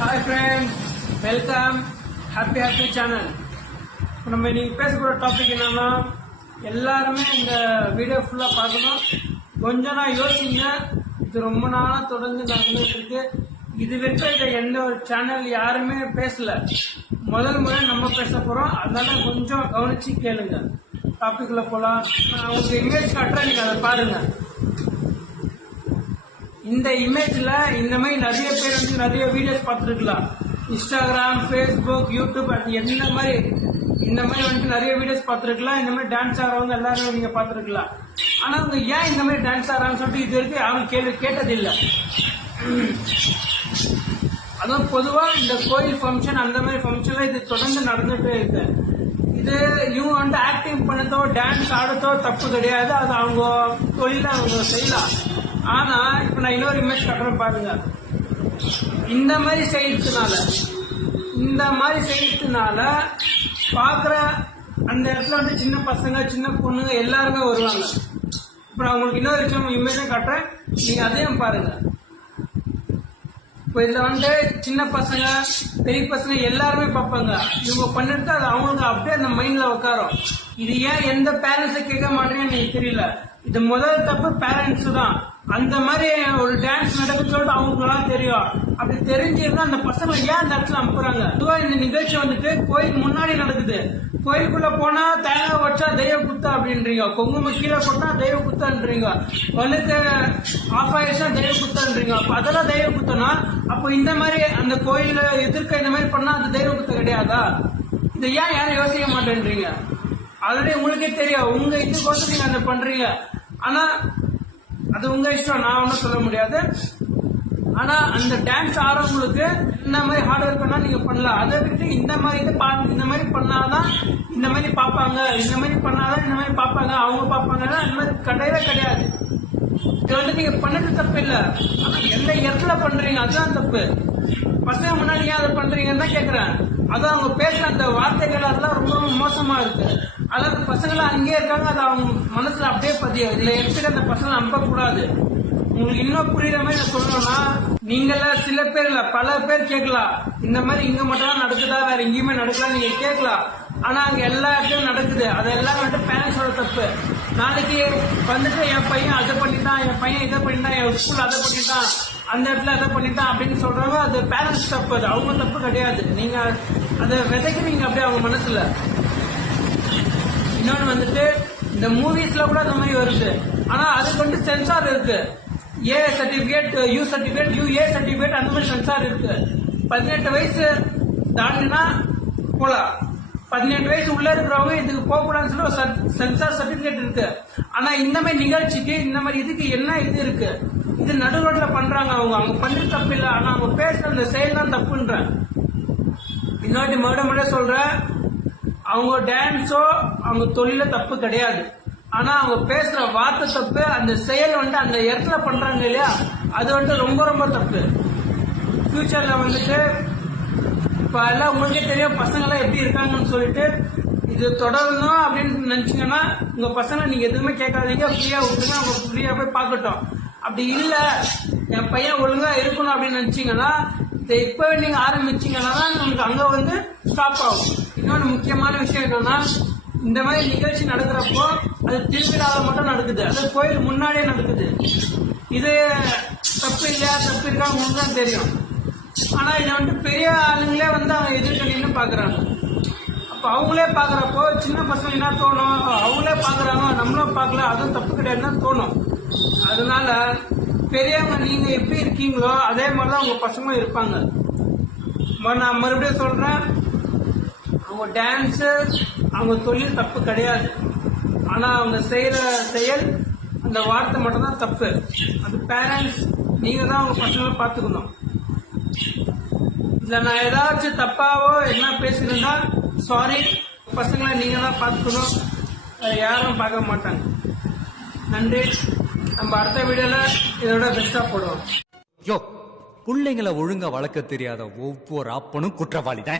Hi friends, welcome. Happy channel. நம்ம இன்னைக்கு பேச போற டாபிக் என்னன்னா, எல்லாருமே இந்த வீடியோ ஃபுல்லா பார்க்கணும். கொஞ்சம் நான் யோசிங்க. இது ரொம்ப நாளா தொடர்ந்து நடந்துட்டு இருக்கு. இது வரைக்கும் இதை எந்த ஒரு சேனல் யாருமே பேசல. முதல் முறை நம்ம பேச போறோம். அதனால கொஞ்சம் கவனிச்சு கேளுங்க. டாபிக்ல போலாம். நான் உங்களுக்கு இமேஜ் காட்டுறேன், நீங்க அதை பாருங்க. இந்த இமேஜ்ல இந்த மாதிரி நிறைய பேர் வந்து நிறைய வீடியோஸ் பார்த்துருக்கலாம். இன்ஸ்டாகிராம், ஃபேஸ்புக், யூடியூப், அது இந்த மாதிரி வந்துட்டு நிறைய வீடியோஸ் பார்த்துருக்கலாம். இந்த மாதிரி டான்ஸ் ஆடுறவங்க எல்லாரும் நீங்க பார்த்துருக்கலாம். ஆனா அவங்க ஏன் இந்த மாதிரி டான்ஸ் ஆடுறாங்கன்னு சொல்லிட்டு இது வரைக்கும் அவங்க கேள்வி கேட்டதில்லை. அதுவும் பொதுவா இந்த கோயில் ஃபங்க்ஷன் அந்த மாதிரி ஃபங்க்ஷன்ல இது தொடர்ந்து நடந்துட்டே இருக்கு. இது இவங்க வந்து ஆக்டிங் பண்ணதோ டான்ஸ் ஆடத்தோ தப்பு கிடையாது. அது அவங்க தொழில அவங்க செய்யலாம். ஆனா இப்ப நான் இன்னொரு இமேஜ் கட்டுறேன் பாருங்க. இந்த மாதிரி செய்யறதுனால பாக்குற அந்த இடத்துல வந்து சின்ன பசங்க சின்ன பொண்ணுங்க எல்லாருமே வருவாங்க. இப்ப நான் உங்களுக்கு இன்னொரு விஷயம் இமேஜ் காட்டுறேன், நீங்க அதையும் பாருங்க. இப்போ இதுல வந்து சின்ன பசங்க பெரிய பசங்க எல்லாருமே பார்ப்பாங்க. இவங்க பண்ணிட்டு அது அவங்களுக்கு அப்படியே அந்த மைண்ட்ல உட்காரும். இது ஏன் எந்த பேரண்ட்ஸை கேட்க மாட்டேன்னு எனக்கு தெரியல. இது முதல் தப்பு பேரண்ட்ஸ் தான். அந்த மாதிரி ஒரு டான்ஸ் நடக்குன்னு சொல்லிட்டு அவங்களுக்குலாம் தெரியும். அப்படி தெரிஞ்சிருந்தா அந்த பசங்க ஏன் அந்த இடத்துல அனுப்புறாங்க. பொதுவா இந்த நிகழ்ச்சி வந்துட்டு கோயில் முன்னாடி நடக்குது. கோயிலுக்குள்ள போனா தேங்காய் வச்சா தெய்வ குத்தா அப்படின்றீங்க, குங்குமம் கீழே போட்டா தெய்வ குத்தான்றீங்க, வலுக்கு ஆஃப் ஆயிடுச்சா தெய்வ குத்தான்றீங்க. அப்ப அதெல்லாம் தெய்வ குத்தனா, அப்போ இந்த மாதிரி அந்த கோயில எதிர்க்க இந்த மாதிரி பண்ணா அது தெய்வ குத்த கிடையாதா? இதை ஏன் யாரும் யோசிக்க மாட்டேன்றீங்க? ஆல்ரெடி உங்களுக்கே தெரியும், உங்க இதுக்கு நீங்க அதை பண்றீங்க. ஆனா அது உங்க இஷ்டம், நான் ஒன்னும் சொல்ல முடியாது. ஆனா அந்த டான்ஸ் ஆடுறவங்களுக்கு இந்த மாதிரி ஹார்ட் ஒர்க் பண்ணா நீங்க பண்ணலாம். அதை விட்டு இந்த மாதிரி பண்ணாதான் இந்த மாதிரி பார்ப்பாங்க, இந்த மாதிரி பண்ணாதான் இந்த மாதிரி பார்ப்பாங்க, அவங்க பார்ப்பாங்கன்னா இந்த மாதிரி கிடையவே கிடையாது. இது வந்து நீங்க பண்ணது தப்பு இல்ல, ஆனா எந்த இடத்துல பண்றீங்க அதுதான் தப்பு. பசங்க முன்னாடி ஏன் அதை பண்றீங்கன்னு தான் கேக்குறேன். அதான் அவங்க பேசுற அந்த வார்த்தைகள் அதெல்லாம் ரொம்ப ரொம்ப மோசமா இருக்கு. அதாவது பசங்களாம் அங்கேயே இருக்காங்க, அது அவங்க மனசுல அப்படியே பதியும். இதுல எடுத்துட்டு அந்த பசங்களை நம்ப கூடாது. உங்களுக்கு இன்னும் புரியுற மாதிரி நான் சொல்லணும்னா, நீங்கள சில பேர் இல்ல பல பேர் கேட்கலாம், இந்த மாதிரி இங்க மட்டும் தான் நடக்குதா வேற எங்கேயுமே நடக்கலாம் நீங்க கேட்கலாம். ஆனா அங்க எல்லா இடத்துலயும் நடக்குது. அதெல்லாம் வந்துட்டு பேரண்ட்ஸோட தப்பு. நாளைக்கு வந்துட்டு என் பையன் அதை பண்ணிட்டான், என் பையன் இதை பண்ணிட்டான், என் ஸ்கூல் அதை பண்ணிட்டான், அந்த இடத்துல அதை பண்ணிட்டான் அப்படின்னு சொல்றவங்க அது பேரண்ட்ஸ் தப்பு. அது அவங்க தப்பு கிடையாது. நீங்க அதை விதைக்கிறீங்க அப்படியே அவங்க மனசுல. இன்னொன்னு வந்துட்டு இந்த மூவிஸ்ல கூட அந்த மாதிரி வருது. ஆனா அதுக்கு வந்து சென்சார் இருக்கு. A certificate, U certificate, UA certificate, அந்த மாதிரி சென்சார் இருக்கு. 18 வயசு தாண்டினா போலாம். 18 வயசு உள்ள இருக்கிறவங்க இதுக்கு போகக்கூடாதுன்னு சொல்லி ஒரு சென்சார் சர்டிபிகேட் இருக்கு. ஆனா இந்த மாதிரி நிகழ்ச்சிக்கு இந்த மாதிரி இதுக்கு என்ன இது இருக்கு? இது நடுரோட்ல பண்றாங்க. அவங்க பண்ணி தப்பு இல்லை, ஆனா அவங்க பேசுற அந்த செயல் தான் தப்புன்ற. இன்னொரு மறுபடியும் சொல்றேன், அவங்க டான்ஸோ அவங்க தொழில தப்பு கிடையாது. ஆனா அவங்க பேசுற வார்த்தை தப்பு. அந்த செயல் வந்துட்டு அந்த இடத்துல பண்றாங்க இல்லையா, அது வந்துட்டு ரொம்ப ரொம்ப தப்பு. ஃபியூச்சர்ல வந்துட்டு இப்ப எல்லாம் உங்களுக்கே தெரியும் பசங்க எல்லாம் எப்படி இருக்காங்கன்னு சொல்லிட்டு, இது தொடரணும் அப்படின்னு நினைச்சீங்கன்னா உங்க பசங்க நீங்க எதுவுமே கேட்காதீங்க, ஃப்ரீயா விட்டுங்க, அவங்க ஃப்ரீயா போய் பார்க்கட்டும். அப்படி இல்ல என் பையன் ஒழுங்கா இருக்கணும் அப்படின்னு நினைச்சீங்கன்னா இதை இப்பவே நீங்க ஆரம்பிச்சீங்கன்னா நமக்கு அங்க வந்து ஸ்டாப் ஆகும். இன்னொன்று முக்கியமான விஷயம் என்னன்னா, இந்த மாதிரி நிகழ்ச்சி நடக்கிறப்போ அது திருவிழாவில் மட்டும் நடக்குது, அது கோயில் முன்னாடியே நடக்குது. இது தப்பு இல்லையா, தப்பு இருக்கா உங்களுக்கு தான் தெரியும். ஆனா இதை வந்துட்டு பெரிய ஆளுங்களே வந்து அவங்க எதிர்க்க நின்று பாக்குறாங்க. அப்ப அவங்களே பாக்குறப்போ சின்ன பசங்க என்ன தோணும், அவங்களே பாக்குறாங்க நம்மளும் பார்க்கல, அதுவும் தப்பு கிடையாதுன்னு தோணும். அதனால பெரியவங்க நீங்க எப்படி இருக்கீங்களோ அதே மாதிரிதான் உங்க பசங்களும் இருப்பாங்க. நான் மறுபடியும் சொல்றேன், அவங்க டான்ஸ் அவங்க தொழில் தப்பு கிடையாது. ஆனா அவங்க செய்யற செயல் அந்த வார்த்தை மட்டும்தான் தப்பு. அது பேரண்ட்ஸ் நீங்க தான் அவங்க பசங்களை பார்த்துக்கணும். இல்ல நான் ஏதாச்சும் தப்பாவோ என்ன பேசியிருந்தா சாரி, பசங்களை நீங்க தான் பார்த்துக்கணும், யாரும் பார்க்க மாட்டாங்க. நன்றி. நம்ம அடுத்த வீடியோல இதோட பெஸ்டா போடுவோம். பிள்ளைங்களை ஒழுங்கா வளர்க்க தெரியாத ஒவ்வொரு அப்பனும் குற்றவாளி தான்.